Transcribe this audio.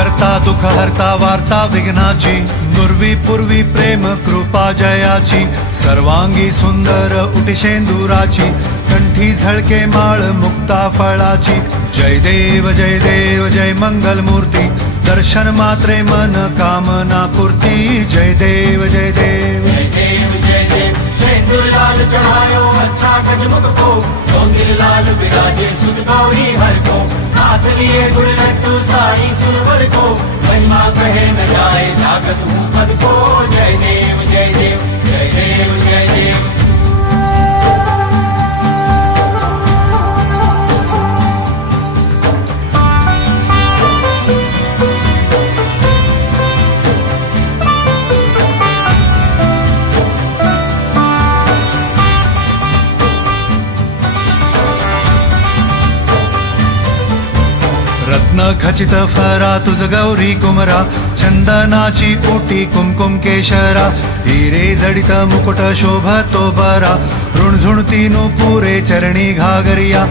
करता दुःख हरता वार्ता विघ्नाची, नुरवी पूर्वी प्रेम कृपा जयाची, सर्वांगी सुंदर उटिशेंदुराची, कंठी झळके माळ मुक्ता फळाची. जय देव जय मंगल मूर्ती, दर्शन मात्रे मन कामना पूर्ती. जय देव जय देव शेंदूर लाल चढ़ायो अच्छा गजमुख को, डोंगिर लाल बिराजे सुध गौरी हर को, हाथ लिए गुड़ लड्डू सारी सुरवर को, महिमा कहे न जाए जागत हूँ पद को. जय देव जय देव जय देव जय देव. रत्न खचित फरा तुझ गौरी कुमरा, चंदनाची ओटी कुमकुम केशरा, हिरे जडित मुकुट शोभतो बरा, ऋणझुणती नुपुरे चरणी घागरिया.